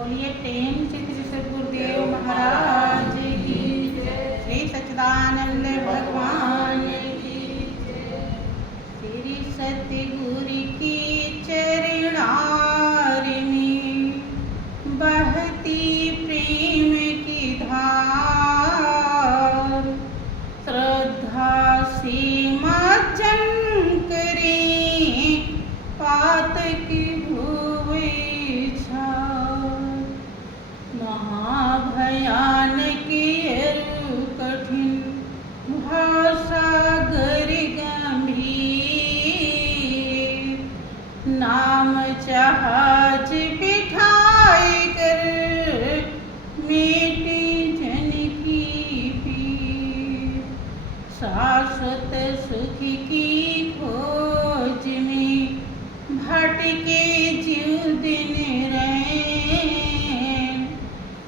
बोलिए प्रेम से श्री सद्गुरुदेव महाराज की जय। श्री सच्चिदानंद भगवान की जय। श्री सतगुरु की चरणारिणी बहती प्रेम की धार, श्रद्धा से मज्जन करें पातक भुवि छार। महाभयानक अरु कठिन भाषागर गंभीर, नाम जहाज बिठाए कर मेटे जन की पीर। शाश्वत सुख की खोज में भटके जीव दिन रैन,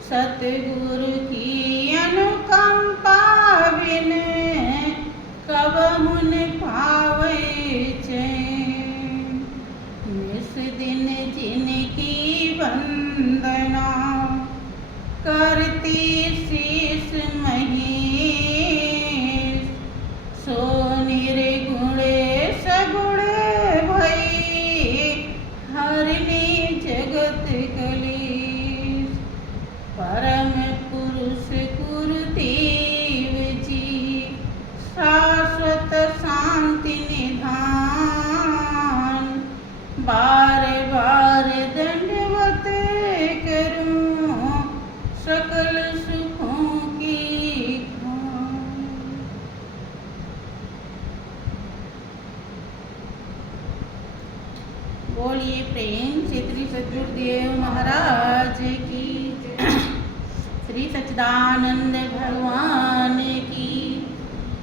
सतगुरु की अनुकंपा बिन कबहु न पावे चैन। निस दिन जिनकी वंदना करती शीश महेश, सो निर्गुण सगुण भई हरने जगत कलेश। परम पुरुष गुरुदेव जी शाश्वत शांति निधान, बार बार दंडवत करूं सकल सुखों की खान। बोलिए प्रेम से श्री सद्गुरुदेव महाराज की जय। श्री सच्चिदानंद भगवान की,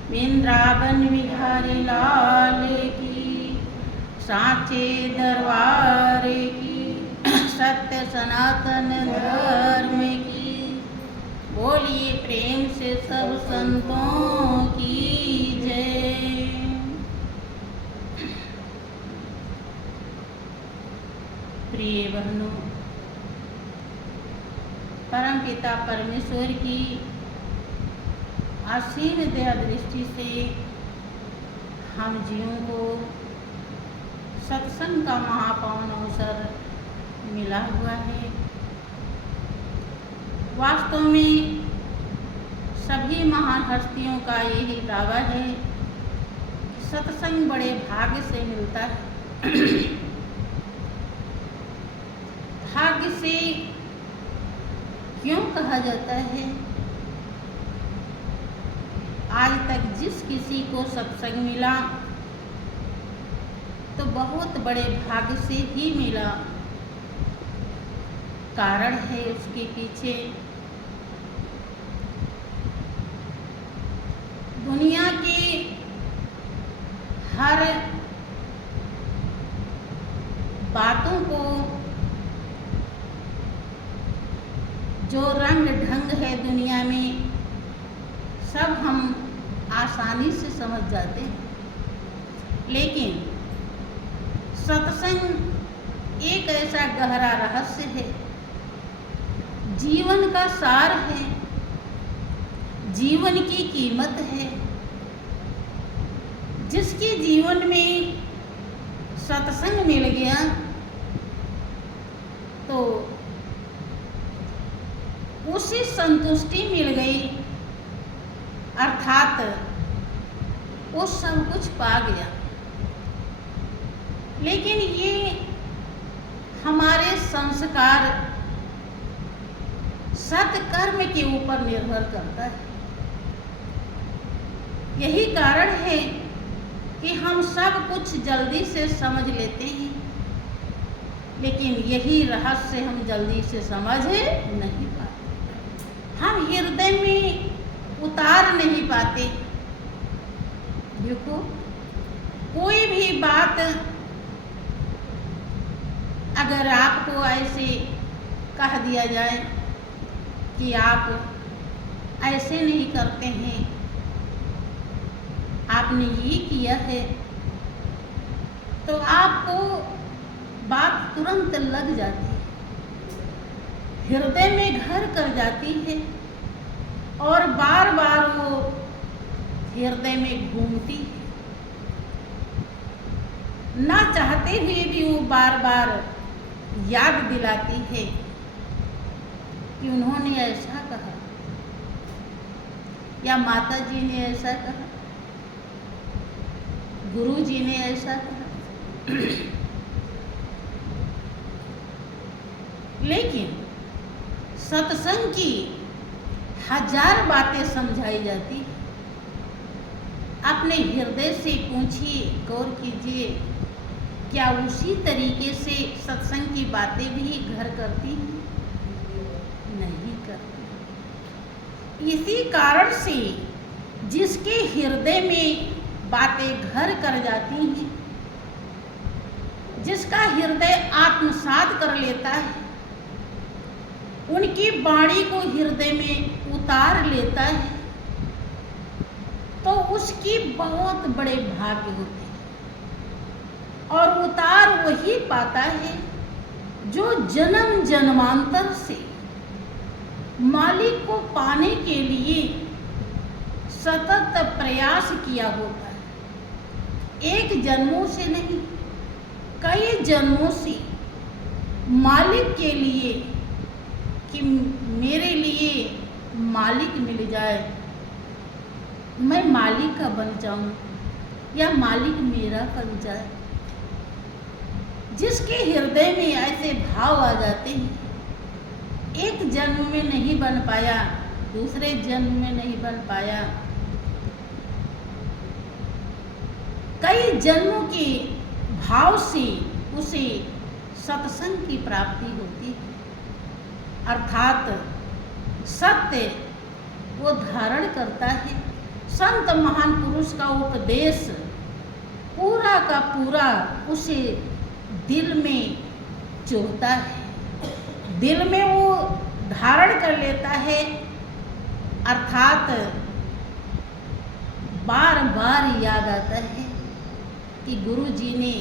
वृंदावन बिहारी लाल की, साचे दरबार की, सत्य सनातन धर्म की। बोलिए प्रेम से सब संतों की जय। प्रिय बहनों, परम पिता परमेश्वर की असीम दया दृष्टि से हम जीवों को सत्संग का महापावन अवसर मिला हुआ है। वास्तव में सभी महान हस्तियों का यही दावा है कि सत्संग बड़े भाग्य से मिलता है। भाग्य से क्यों कहा जाता है? आज तक जिस किसी को सत्संग मिला तो बहुत बड़े भाग्य से ही मिला। कारण है उसके पीछे दुनिया की हर बातों को, जो रंग ढंग है दुनिया में, सब हम आसानी से समझ जाते हैं। लेकिन सत्संग एक ऐसा गहरा रहस्य है, जीवन का सार है, जीवन की कीमत है। जिसके जीवन में सत्संग मिल गया तो उसे संतुष्टि मिल गई, अर्थात वो सब कुछ पा गया। लेकिन ये हमारे संस्कार सत्कर्म के ऊपर निर्भर करता है। यही कारण है कि हम सब कुछ जल्दी से समझ लेते हैं, लेकिन यही रहस्य हम जल्दी से समझ नहीं पाते, हम हृदय में उतार नहीं पाते। देखो, कोई भी बात अगर आपको ऐसे कह दिया जाए कि आप ऐसे नहीं करते हैं, आपने ये किया है, तो आपको बात तुरंत लग जाती है। हृदय में घर कर जाती है और बार बार वो हृदय में घूमती है। ना चाहते हुए भी वो बार बार याद दिलाती है कि उन्होंने ऐसा कहा या माता जी ने ऐसा कहा, गुरु जी ने ऐसा कहा। लेकिन सत्संग की 1000 बातें समझाई जाती। अपने हृदय से पूछिए, गौर कीजिए, क्या उसी तरीके से सत्संग की बातें भी घर करती हैं? नहीं करती। इसी कारण से जिसके हृदय में बातें घर कर जाती हैं, जिसका हृदय आत्मसात कर लेता है, उनकी वाणी को हृदय में उतार लेता है, तो उसकी बहुत बड़े भाग्य होते हैं। और उतार वही पाता है जो जन्म जन्मांतर से मालिक को पाने के लिए सतत प्रयास किया होता है। एक जन्मों से नहीं, कई जन्मों से मालिक के लिए, कि मेरे लिए मालिक मिल जाए, मैं मालिक का बन जाऊं या मालिक मेरा बन जाए। जिसके हृदय में ऐसे भाव आ जाते हैं, एक जन्म में नहीं बन पाया, दूसरे जन्म में नहीं बन पाया, कई जन्मों के भाव से उसे सत्संग की प्राप्ति होती है। अर्थात सत्य वो धारण करता है। संत महान पुरुष का उपदेश पूरा का पूरा उसे दिल में चुभता है, दिल में वो धारण कर लेता है। अर्थात बार बार याद आता है कि गुरु जी ने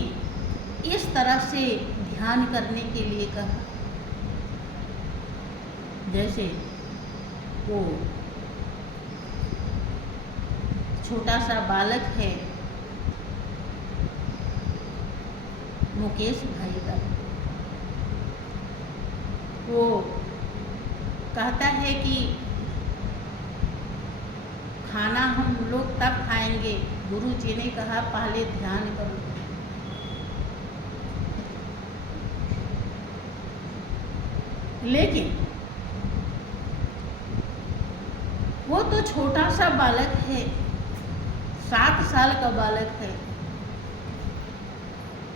इस तरह से ध्यान करने के लिए कहा। जैसे वो छोटा सा बालक है, मुकेश भाई का, वो कहता है कि खाना हम लोग तब खाएंगे, गुरु जी ने कहा पहले ध्यान करो। लेकिन वो तो छोटा सा बालक है, 7 साल का बालक है।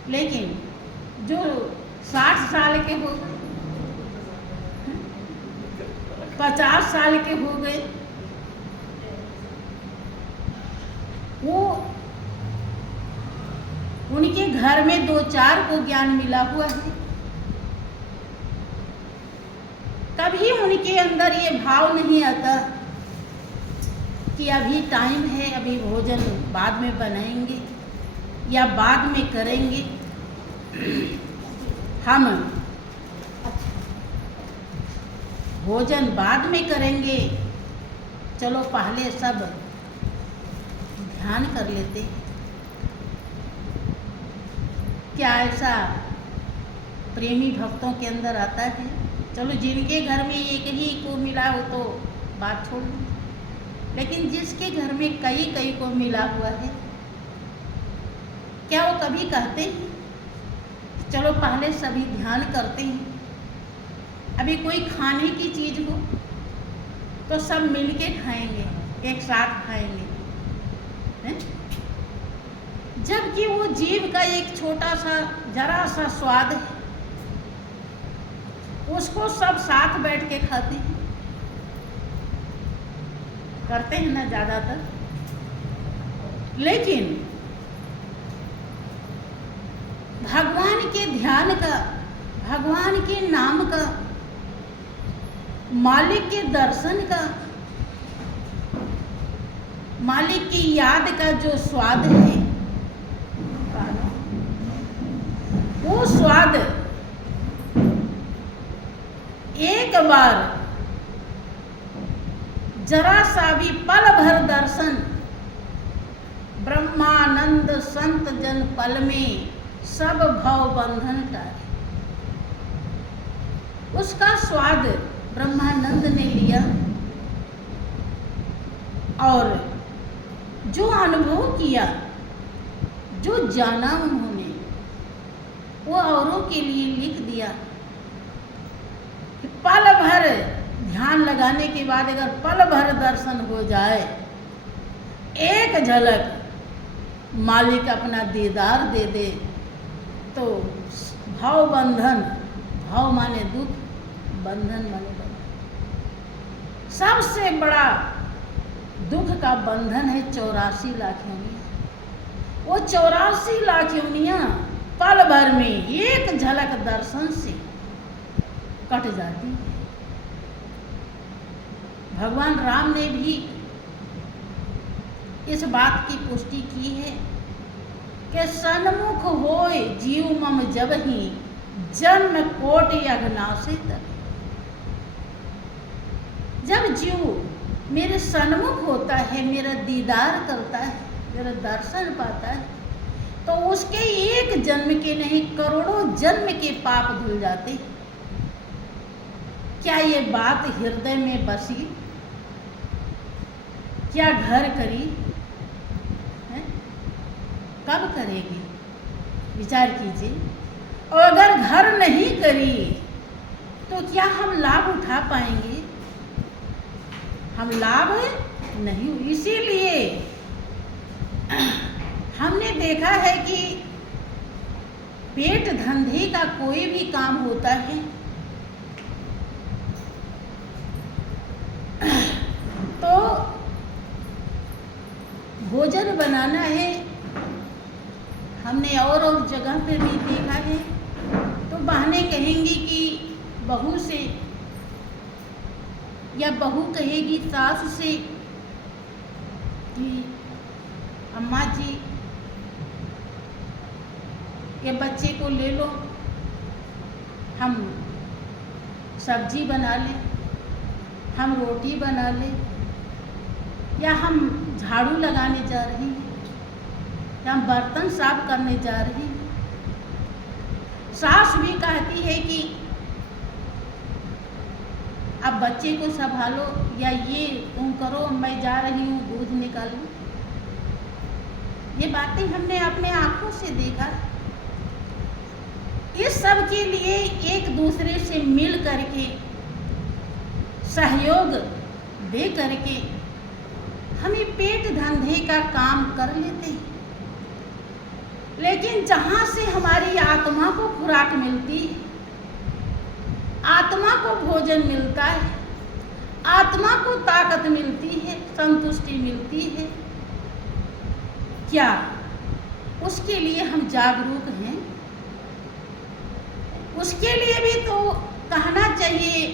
लेकिन जो 60 साल के हो, 50 साल के हो गए, वो उनके घर में 2-4 को ज्ञान मिला हुआ है। कभी उनके अंदर ये भाव नहीं आता कि अभी टाइम है, अभी भोजन बाद में बनाएंगे या बाद में करेंगे। हम भोजन बाद में करेंगे, चलो पहले सब ध्यान कर लेते। क्या ऐसा प्रेमी भक्तों के अंदर आता है? चलो जिनके घर में एक ही को मिला हो तो बात छोड़ दो, लेकिन जिसके घर में कई कई को मिला हुआ है, क्या वो कभी कहते हैं चलो पहले सभी ध्यान करते हैं? अभी कोई खाने की चीज़ हो तो सब मिलके खाएंगे, एक साथ खाएंगे, हैं? जबकि वो जीव का एक छोटा सा जरा सा स्वाद है, उसको सब साथ बैठ के खाते हैं, करते हैं ना ज़्यादातर। लेकिन भगवान के ध्यान का, भगवान के नाम का, मालिक के दर्शन का, मालिक की याद का जो स्वाद है, वो स्वाद एक एक बार जरा सा भी पल भर दर्शन, ब्रह्मानंद संत जन पल में सब भव बंधन टारे। उसका स्वाद ब्रह्मानंद ने लिया और जो अनुभव किया, जो जाना उन्होंने, वो औरों के लिए लिख दिया कि पल भर ध्यान लगाने के बाद अगर पल भर दर्शन हो जाए, एक झलक मालिक अपना दीदार दे दे, तो भाव बंधन, भाव माने दुख, बंधन माने बंधन, सबसे बड़ा दुख का बंधन है 84 लाख योनियां। वो 84 लाख योनियां पल भर में एक झलक दर्शन से कट जाती है। भगवान राम ने भी इस बात की पुष्टि की है कि सन्मुख होए जीव मम जबहि, जन्म कोटि अघनासे तक। जब जीव मेरे सन्मुख होता है, मेरा दीदार करता है, मेरा दर्शन पाता है, तो उसके एक जन्म के नहीं करोड़ों जन्म के पाप धुल जाते। क्या ये बात हृदय में बसी? क्या घर करी है? कब करेगी? विचार कीजिए। और अगर घर नहीं करी तो क्या हम लाभ उठा पाएंगे? हम लाभ नहीं। इसीलिए हमने देखा है कि पेट धंधे का कोई भी काम होता है तो भोजन बनाना है। हमने और जगह पे भी देखा है तो बहनें कहेंगी कि बहू से, या बहू कहेगी सास से कि अम्मा जी ये बच्चे को ले लो, हम सब्जी बना लें, हम रोटी बना लें, या हम झाड़ू लगाने जा रहे हैं, या हम बर्तन साफ करने जा रहे हैं। सास भी कहती है कि अब बच्चे को संभालो, या ये तुम करो, मैं जा रही हूँ दूध निकालूं। ये बातें हमने अपने आंखों से देखा। इस सब के लिए एक दूसरे से मिल करके, सहयोग दे करके हमें पेट धंधे का काम कर लेते हैं। लेकिन जहाँ से हमारी आत्मा को खुराक मिलती है, आत्मा को भोजन मिलता है, आत्मा को ताकत मिलती है, संतुष्टि मिलती है, क्या उसके लिए हम जागरूक हैं? उसके लिए भी तो कहना चाहिए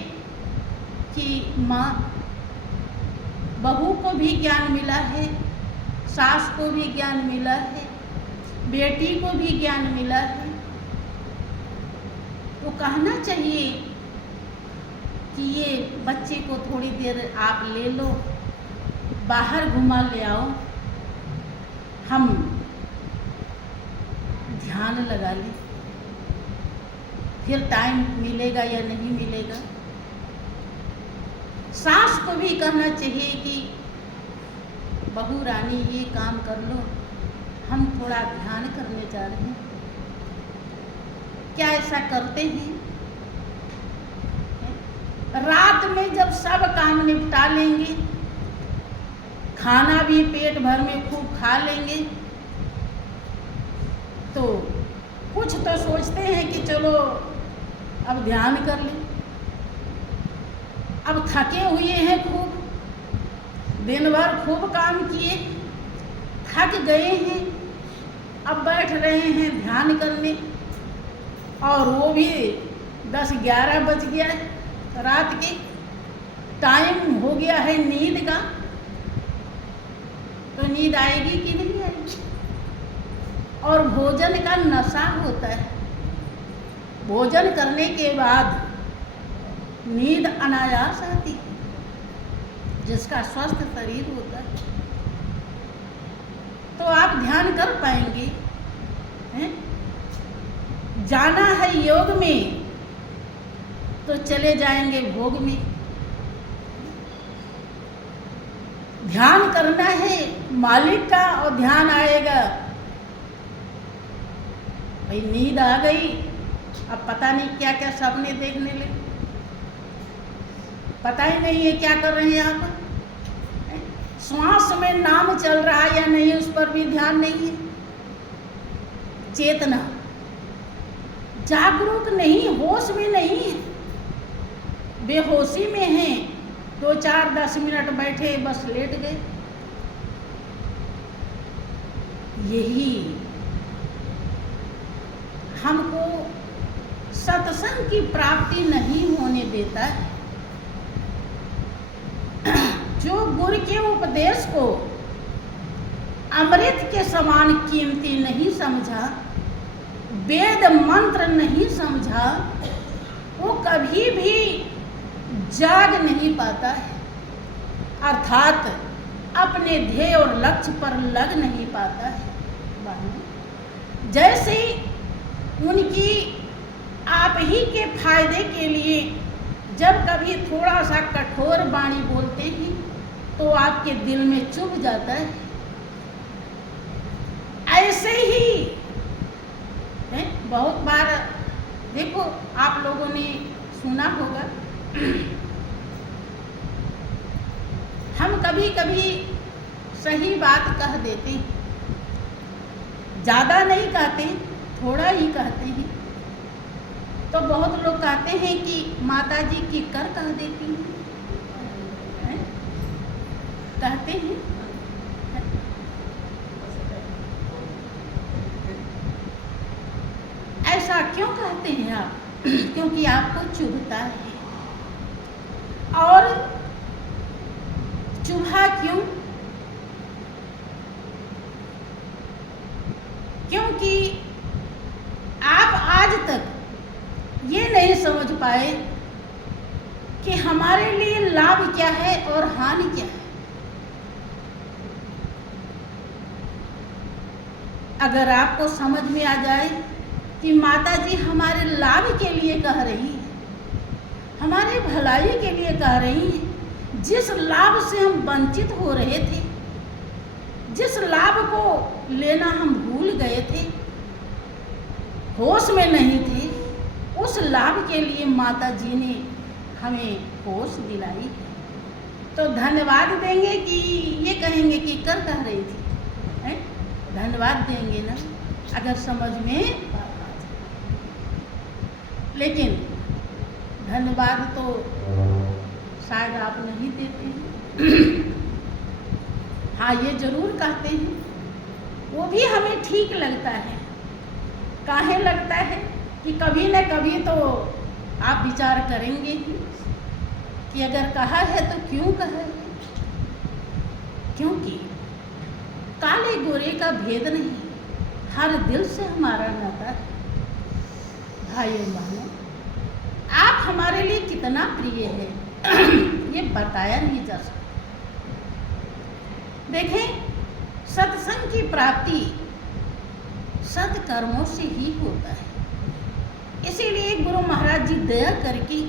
कि माँ, बहू को भी ज्ञान मिला है, सास को भी ज्ञान मिला है, बेटी को भी ज्ञान मिला है, तो कहना चाहिए कि ये बच्चे को थोड़ी देर आप ले लो, बाहर घुमा ले आओ, हम ध्यान लगा लें, फिर टाइम मिलेगा या नहीं मिलेगा। सास को भी कहना चाहिए कि बहू रानी ये काम कर लो, हम थोड़ा ध्यान करने जा रहे हैं। क्या ऐसा करते हैं? रात में जब सब काम निपटा लेंगे, खाना भी पेट भर में खूब खा लेंगे, तो कुछ तो सोचते हैं कि चलो अब ध्यान कर लें। अब थके हुए हैं, खूब दिन भर खूब काम किए, थक गए हैं, अब बैठ रहे हैं ध्यान करने, और वो भी 10-11 बज गया है रात के, टाइम हो गया है नींद का, तो नींद आएगी कि नहीं आएगी? और भोजन का नशा होता है। भोजन करने के बाद नींद अनायास आती है जिसका स्वस्थ शरीर होता है। तो आप ध्यान कर पाएंगे हैं? जाना है योग में तो चले जाएंगे भोग में। ध्यान करना है मालिक का और ध्यान आएगा, भाई नींद आ गई, अब पता नहीं क्या क्या सपने देखने लगे, पता ही नहीं है क्या कर रहे हैं यहाँ पर। श्वास में नाम चल रहा है या नहीं उस पर भी ध्यान नहीं है। चेतना जागरूक नहीं, होश में नहीं है, बेहोशी में है। 2-4-10 मिनट बैठे बस लेट गए। यही हमको सत्संग की प्राप्ति नहीं होने देता है। जो गुरु के उपदेश को अमृत के समान कीमती नहीं समझा, वेद मंत्र नहीं समझा, वो कभी भी जाग नहीं पाता है, अर्थात अपने ध्येय और लक्ष्य पर लग नहीं पाता है। जैसे उनकी आप ही के फायदे के लिए जब कभी थोड़ा सा कठोर वाणी बोलते हैं तो आपके दिल में चुभ जाता है। ऐसे ही है, बहुत बार देखो आप लोगों ने सुना होगा, हम कभी कभी सही बात कह देते हैं, ज़्यादा नहीं कहते, थोड़ा ही कहते हैं। तो बहुत लोग कहते हैं कि माता जी की कर कह देती हैं, कहते हैं। ऐसा क्यों कहते हैं आप? क्योंकि आपको चुभता है। और चुभा क्यों? क्योंकि आप आज तक ये नहीं समझ पाए कि हमारे लिए लाभ क्या है और हानि क्या है। अगर आपको समझ में आ जाए कि माता जी हमारे लाभ के लिए कह रही है, हमारे भलाई के लिए कह रही है, जिस लाभ से हम वंचित हो रहे थे, जिस लाभ को लेना हम भूल गए थे, होश में नहीं थे, उस लाभ के लिए माता जी ने हमें होश दिलाई। तो धन्यवाद देंगे कि ये कहेंगे कि कर कह रही थी, है? धन्यवाद देंगे ना अगर समझ में आ जाए। लेकिन धन्यवाद तो शायद आप नहीं देते हैं। हाँ, ये जरूर कहते हैं, वो भी हमें ठीक लगता है। काहे लगता है कि कभी न कभी तो आप विचार करेंगे ही कि अगर कहा है तो क्यों कहा है। क्योंकि काले गोरे का भेद नहीं, हर दिल से हमारा नाता है। भाइयों बहनों, आप हमारे लिए कितना प्रिय है ये बताया नहीं जा सकता। देखें, सत्संग की प्राप्ति सत्कर्मों से ही होता है। इसीलिए गुरु महाराज जी दया करके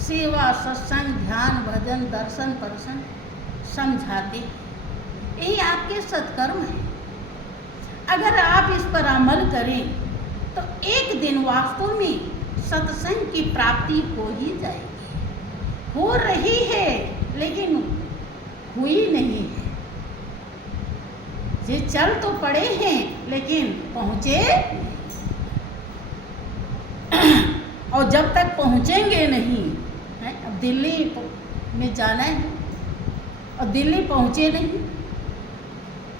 सेवा, सत्संग, ध्यान, भजन, दर्शन, परसन समझाते हैं। यही आपके सत्कर्म है। अगर आप इस पर अमल करें तो एक दिन वास्तव में सत्संग की प्राप्ति हो ही जाएगी। हो रही है लेकिन हुई नहीं है। ये चल तो पड़े हैं लेकिन पहुंचे और जब तक पहुंचेंगे नहीं है। अब दिल्ली में जाना है और दिल्ली पहुंचे नहीं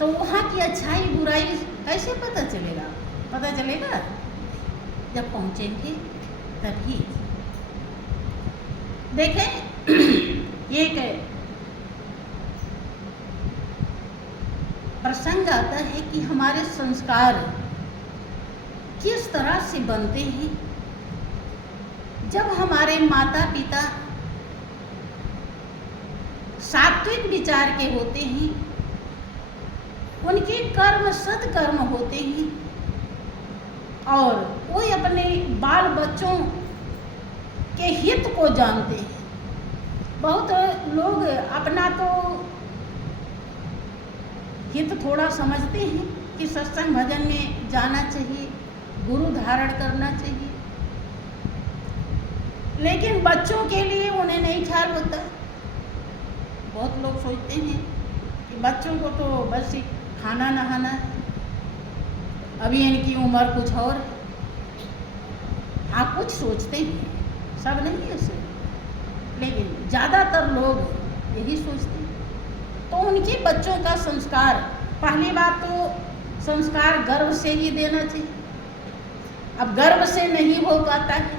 तो वहाँ की अच्छाई बुराई कैसे पता चलेगा? पता चलेगा जब पहुंचेंगे तभी। देखें, एक प्रसंग आता है कि हमारे संस्कार किस तरह से बनते हैं। जब हमारे माता पिता सात्विक विचार के होते हैं, उनके कर्म सत्कर्म होते हैं और वो अपने बाल बच्चों के हित को जानते हैं। बहुत लोग अपना तो हित थोड़ा समझते हैं कि सत्संग भजन में जाना चाहिए, गुरु धारण करना चाहिए, लेकिन बच्चों के लिए उन्हें नहीं ख्याल होता। बहुत लोग सोचते हैं कि बच्चों को तो बस खाना नहाना है, अभी इनकी उम्र कुछ और है। आप कुछ सोचते हैं, सब नहीं ऐसे, लेकिन ज़्यादातर लोग यही सोचते हैं। तो उनके बच्चों का संस्कार, पहली बात तो संस्कार गर्भ से ही देना चाहिए। अब गर्भ से नहीं हो पाता है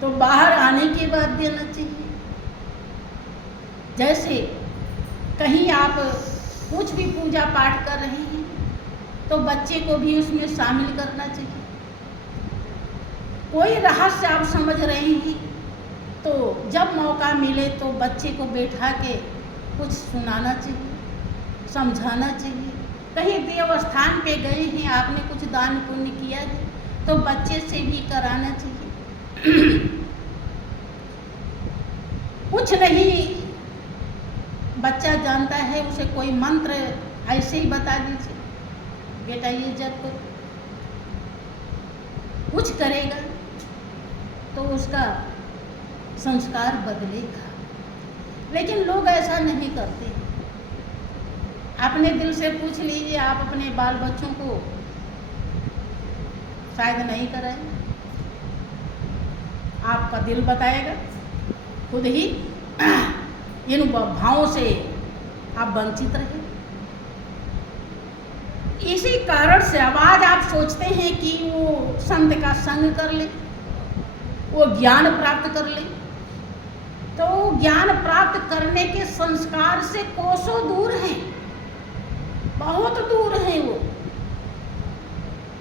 तो बाहर आने के बाद देना चाहिए। जैसे कहीं आप कुछ भी पूजा पाठ कर रहे हैं तो बच्चे को भी उसमें शामिल करना चाहिए। कोई रहस्य आप समझ रहे हैं तो जब मौका मिले तो बच्चे को बैठा के कुछ सुनाना चाहिए, समझाना चाहिए। कहीं देवस्थान पे गए हैं, आपने कुछ दान पुण्य किया है तो बच्चे से भी कराना चाहिए। कुछ नहीं बच्चा जानता है, उसे कोई मंत्र ऐसे ही बता दीजिए, बेटा ये जब कुछ करेगा तो उसका संस्कार बदलेगा। लेकिन लोग ऐसा नहीं करते। अपने दिल से पूछ लीजिए, आप अपने बाल बच्चों को शायद नहीं कराएं, आपका दिल बताएगा। खुद ही इन भावों से आप वंचित रहे। इसी कारण से अब आज आप सोचते हैं कि वो संत का संग कर ले, वो ज्ञान प्राप्त कर ले, तो ज्ञान प्राप्त करने के संस्कार से कोसों दूर हैं, बहुत दूर हैं वो।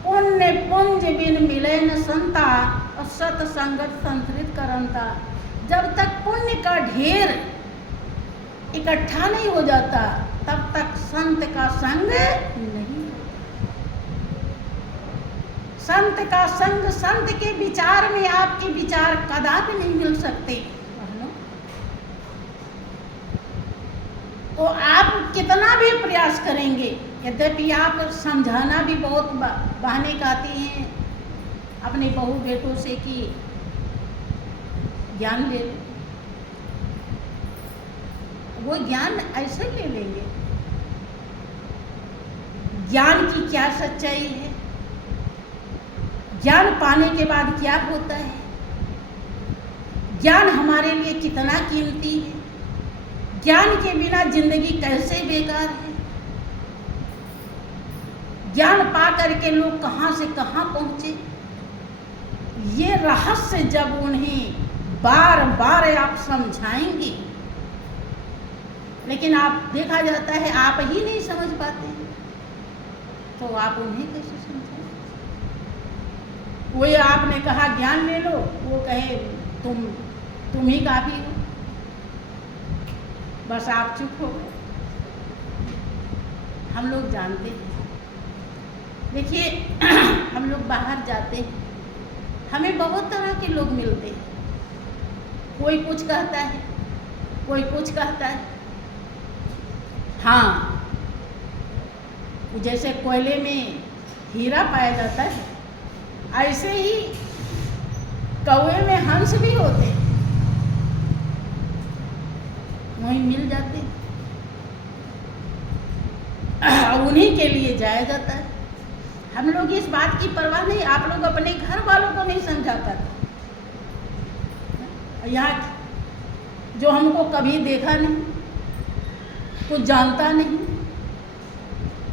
पुण्य पुंज बिन मिले न संता और सत्संगत संतरित करंता। जब तक पुण्य का ढेर इकट्ठा नहीं हो जाता तब तक संत का संग नहीं। संत का संग, संत के विचार में आपके विचार कदापि नहीं मिल सकते। तो आप कितना भी प्रयास करेंगे, यद्यपि आप समझाना भी बहुत बहाने गाती हैं अपने बहू बेटों से कि ज्ञान ले लो, वो ज्ञान ऐसे ले लेंगे। ज्ञान की क्या सच्चाई है, ज्ञान पाने के बाद क्या होता है, ज्ञान हमारे लिए कितना कीमती है, ज्ञान के बिना जिंदगी कैसे बेकार है। ज्ञान पा करके लोग कहाँ से कहाँ पहुँचे, ये रहस्य जब उन्हें बार बार आप समझाएंगे, लेकिन आप देखा जाता है आप ही नहीं समझ पाते हैं, तो आप उन्हें कैसे समझाएं। वो आपने कहा ज्ञान ले लो, वो कहे तुम ही काफी हो, बस आप चुप हो गए। हम लोग जानते हैं, देखिए हम लोग बाहर जाते हैं, हमें बहुत तरह के लोग मिलते हैं। कोई कुछ कहता है, कोई कुछ कहता है। हाँ, जैसे कोयले में हीरा पाया जाता है, ऐसे ही कौवे में हंस भी होते हैं, वहीं मिल जाते हैं, उन्हीं के लिए जाया जाता है। हम लोग इस बात की परवाह नहीं, आप लोग अपने घर वालों को नहीं समझा पाते। यहाँ जो हमको कभी देखा नहीं, कुछ जानता नहीं,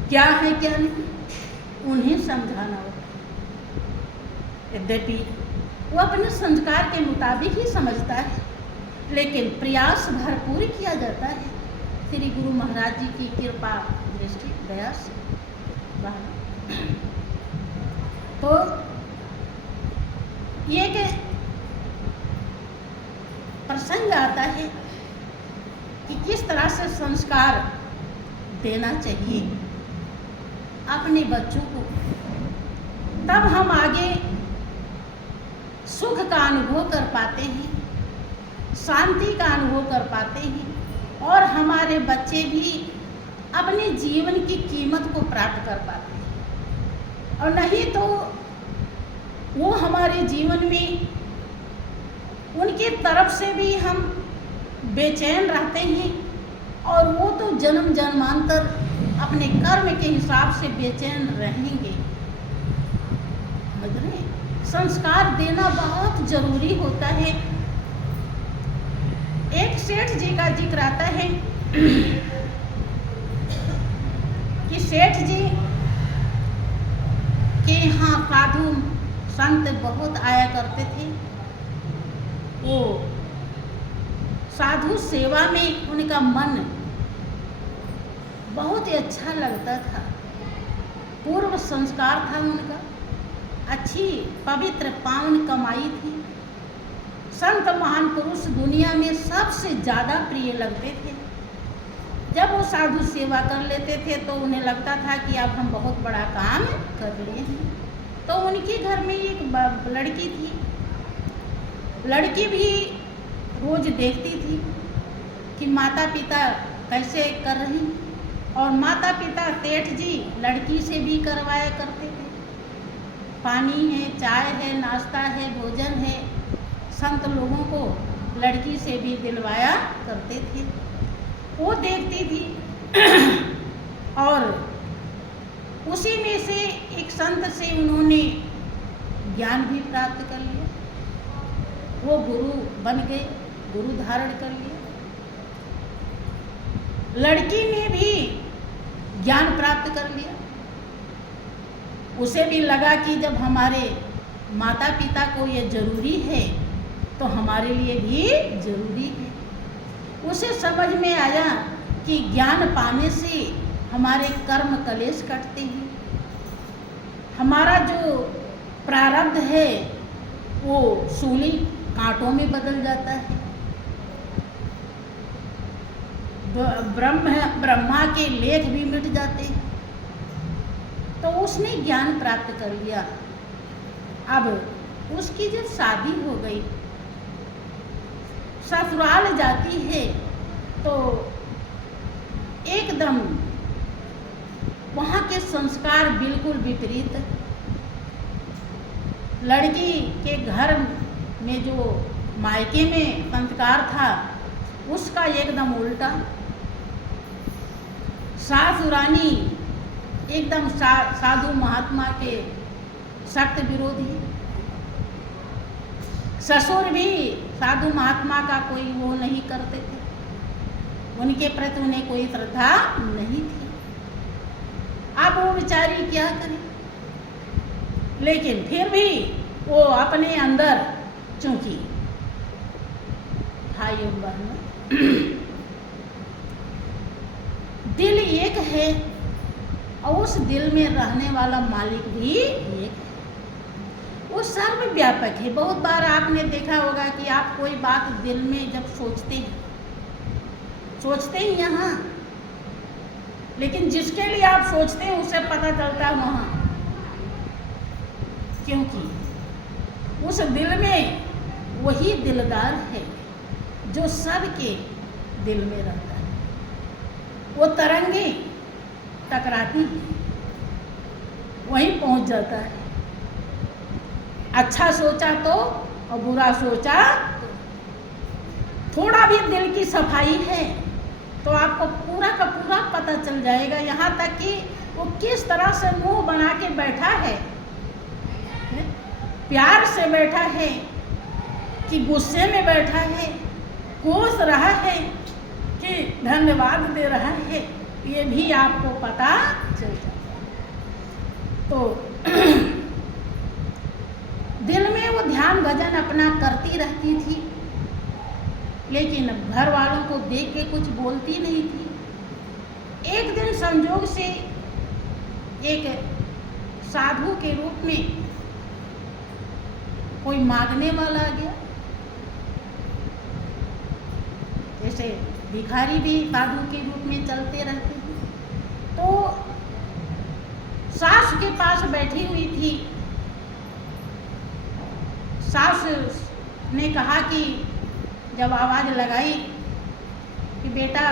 क्या है क्या नहीं, उन्हें समझाना होगा। यद्यपि वो अपने संस्कार के मुताबिक ही समझता है, लेकिन प्रयास भरपूर किया जाता है श्री गुरु महाराज जी की कृपा दृष्टि दया से। तो ये प्रसंग आता है कि किस तरह से संस्कार देना चाहिए अपने बच्चों को, तब हम आगे सुख का अनुभव कर पाते हैं, शांति का अनुभव कर पाते हैं और हमारे बच्चे भी अपने जीवन की कीमत को प्राप्त कर पाते हैं। और नहीं तो वो हमारे जीवन में उनके तरफ से भी हम बेचैन रहते हैं और वो तो जन्म जन्मांतर अपने कर्म के हिसाब से बेचैन रहेंगे। समझ रहे हैं? संस्कार देना बहुत जरूरी होता है। एक सेठ जी का जिक्र आता है कि सेठ जी के यहाँ साधु संत बहुत आया करते थे। वो साधु सेवा में उनका मन बहुत ही अच्छा लगता था। पूर्व संस्कार था उनका, अच्छी पवित्र पावन कमाई थी। संत महान पुरुष दुनिया में सबसे ज़्यादा प्रिय लगते थे। जब वो साधु सेवा कर लेते थे तो उन्हें लगता था कि अब हम बहुत बड़ा काम कर लिए हैं। तो उनके घर में एक लड़की थी। लड़की भी रोज देखती थी कि माता पिता कैसे कर रही, और माता पिता सेठ जी लड़की से भी करवाया करते थे। पानी है, चाय है, नाश्ता है, भोजन है, संत लोगों को लड़की से भी दिलवाया करते थे। वो देखती थी और उसी में से एक संत से उन्होंने ज्ञान भी प्राप्त कर लिया। वो गुरु बन गए, गुरु धारण कर लिया। लड़की ने भी ज्ञान प्राप्त कर लिया। उसे भी लगा कि जब हमारे माता पिता को ये जरूरी है तो हमारे लिए भी जरूरी है। उसे समझ में आया कि ज्ञान पाने से हमारे कर्म कलेश कटते हैं, हमारा जो प्रारब्ध है वो सूली कांटों में बदल जाता है। ब्रह्मा के लेख भी मिट जाते हैं। तो उसने ज्ञान प्राप्त कर लिया। अब उसकी जब शादी हो गई, ससुराल जाती है तो एकदम वहाँ के संस्कार बिल्कुल विपरीत। लड़की के घर में जो मायके में संस्कार था उसका एकदम उल्टा। सासु रानी एकदम साधु महात्मा के सख्त विरोधी। ससुर भी साधु महात्मा का कोई वो नहीं करते थे, उनके प्रति उन्हें कोई श्रद्धा नहीं थी। अब वो बेचारी क्या करे, लेकिन फिर भी वो अपने अंदर, चूंकि भाइयों बहनों दिल एक है और उस दिल में रहने वाला मालिक भी एक है। वो सर्वव्यापक है। बहुत बार आपने देखा होगा कि आप कोई बात दिल में जब सोचते हैं यहाँ, लेकिन जिसके लिए आप सोचते हैं उसे पता चलता है वहाँ, क्योंकि उस दिल में वही दिलदार है जो सबके दिल में रहता है। वो तरंगे टकराती हैं, वहीं पहुंच जाता है। अच्छा सोचा तो और बुरा सोचा तो। थोड़ा भी दिल की सफाई है तो आपको पूरा का पूरा पता चल जाएगा, यहाँ तक कि वो किस तरह से मुंह बना के बैठा है, प्यार से बैठा है कि गुस्से में बैठा है, कोस रहा है कि धन्यवाद दे रहा है, ये भी आपको पता चल जाता है। तो दिल में वो ध्यान भजन अपना करती रहती थी, लेकिन घर वालों को देख के कुछ बोलती नहीं थी। एक दिन संजोग से एक साधु के रूप में कोई मांगने वाला आ गया। जैसे भिखारी भी साधु के रूप में चलते रहते हैं। तो सास के पास बैठी हुई थी। सास ने कहा कि जब आवाज़ लगाई कि बेटा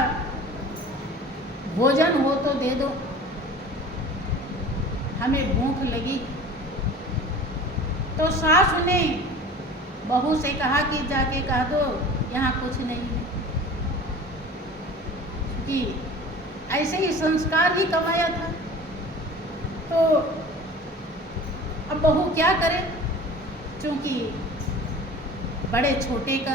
भोजन हो तो दे दो, हमें भूख लगी। तो सास ने बहू से कहा कि जाके कह दो यहाँ कुछ नहीं है, कि ऐसे ही संस्कार ही कमाया था। तो अब बहू क्या करे, क्योंकि बड़े छोटे का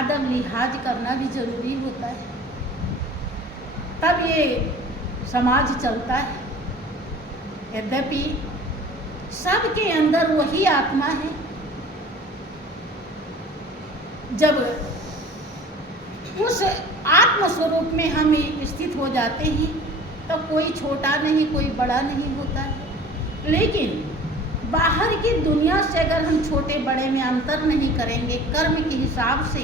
अदब लिहाज करना भी जरूरी होता है, तब ये समाज चलता है। यद्यपि सबके अंदर वही आत्मा है। जब उस आत्म स्वरूप में हम स्थित हो जाते हैं तो कोई छोटा नहीं, कोई बड़ा नहीं होता है। लेकिन बाहर की दुनिया से अगर हम छोटे बड़े में अंतर नहीं करेंगे, कर्म के हिसाब से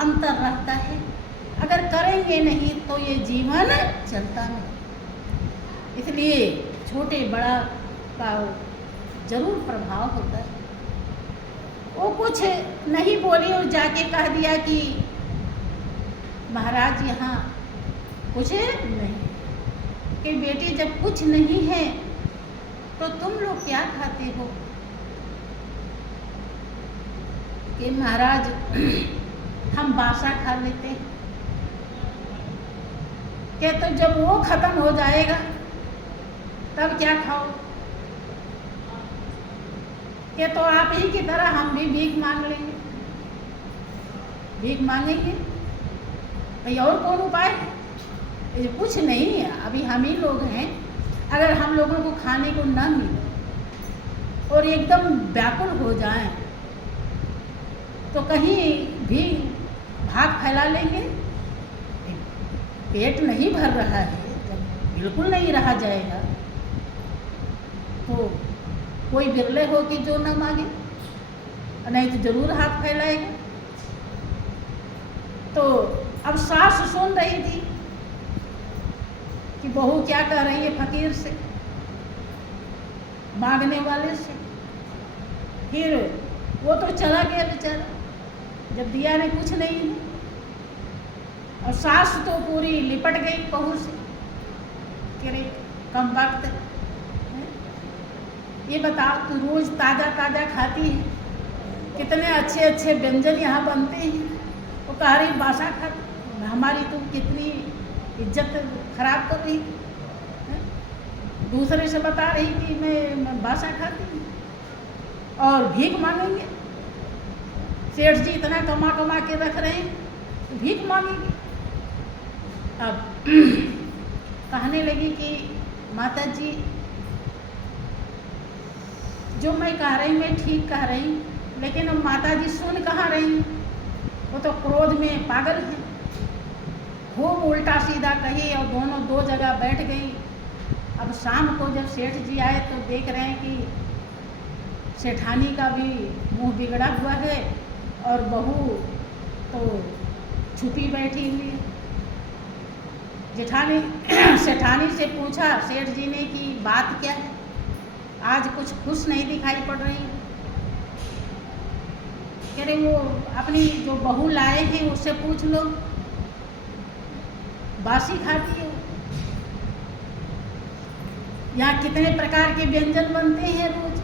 अंतर रहता है। अगर करेंगे नहीं तो ये जीवन चलता नहीं। इसलिए छोटे बड़ा का जरूर प्रभाव होता है। वो कुछ नहीं बोली और जाके कह दिया कि महाराज यहाँ कुछ नहीं, कि बेटी जब कुछ नहीं है तो तुम लोग क्या खाते हो? कि महाराज हम बासा खा लेते हैं। कि तो जब वो खत्म हो जाएगा तब क्या खाओ? कि तो आप ही की तरह हम भी भीख मांग लेंगे। भीख मांगेंगे भाई, और कौन उपाय है? ये कुछ नहीं है, अभी हम ही लोग हैं। अगर हम लोगों को खाने को न मिले और एकदम व्याकुल हो जाएं तो कहीं भी भाग फैला लेंगे। पेट नहीं भर रहा है, जब बिल्कुल नहीं रहा जाएगा तो कोई बिरले हो कि जो न मांगे, नहीं तो जरूर हाथ फैलाएगा। तो अब सास सुन रही थी कि बहू क्या कह रही है फकीर से, मांगने वाले से। फिर वो तो चला गया बेचारा, जब दिया ने कुछ नहीं है। और सास तो पूरी लिपट गई बहू से कि रे कम वक्त, ये बताओ तू रोज ताज़ा ताज़ा खाती है, कितने अच्छे अच्छे व्यंजन यहाँ बनते हैं, वो कह रही बासा खा, हमारी तुम कितनी इज्जत खराब कर रही थी। दूसरे से बता रही कि मैं बासा खाती हूँ और भीख मांगेंगे। सेठ जी इतना कमा कमा के रख रहे हैं तो भीख मांगेंगे। अब कहने लगी कि माता जी जो मैं कह रही मैं ठीक कह रही, लेकिन अब माता जी सुन कहाँ रही, वो तो क्रोध में पागल है। खूब उल्टा सीधा कही और दोनों दो जगह बैठ गई। अब शाम को जब सेठ जी आए तो देख रहे हैं कि सेठानी का भी मुंह बिगड़ा हुआ है और बहू तो छुपी बैठी हुई है। जेठानी सेठानी से पूछा सेठ जी ने कि बात क्या है, आज कुछ खुश नहीं दिखाई पड़ रही। कह रहे वो अपनी जो बहू लाए हैं उससे पूछ लो, बासी खाती है। यहाँ कितने प्रकार के व्यंजन बनते हैं रोज,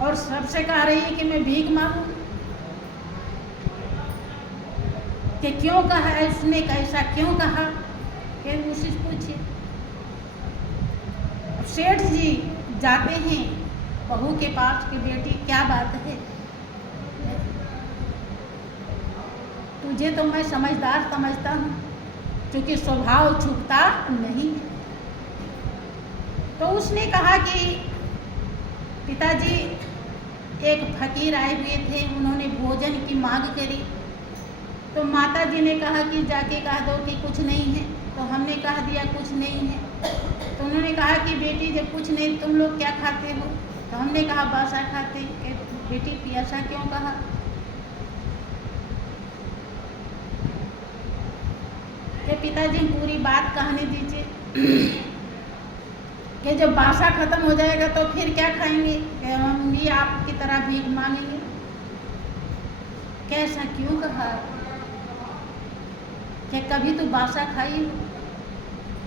और सबसे कह रही है कि मैं भीख मांगू। कि क्यों कहा है उसने, कैसा क्यों कहा, कि उसी से पूछिए। सेठ जी जाते हैं बहू के पास कि बेटी क्या बात है, तुझे तो मैं समझदार समझता हूँ क्योंकि स्वभाव छुपता नहीं। तो उसने कहा कि पिताजी एक फकीर आए हुए थे, उन्होंने भोजन की मांग करी तो माता जी ने कहा कि जाके कह दो कि कुछ नहीं है। तो हमने कह दिया कुछ नहीं है। तो उन्होंने कहा कि बेटी जब कुछ नहीं तुम लोग क्या खाते हो, तो हमने कहा बासा खाते। बेटी पियासा क्यों कहा, पिताजी पूरी बात कहानी दीजिए कि जब बासा खत्म हो जाएगा तो फिर क्या खाएंगे, कि हम भी आपकी तरह भीख मांगेंगे। कैसा क्यों कहा कि कभी तो बासा खाई हो?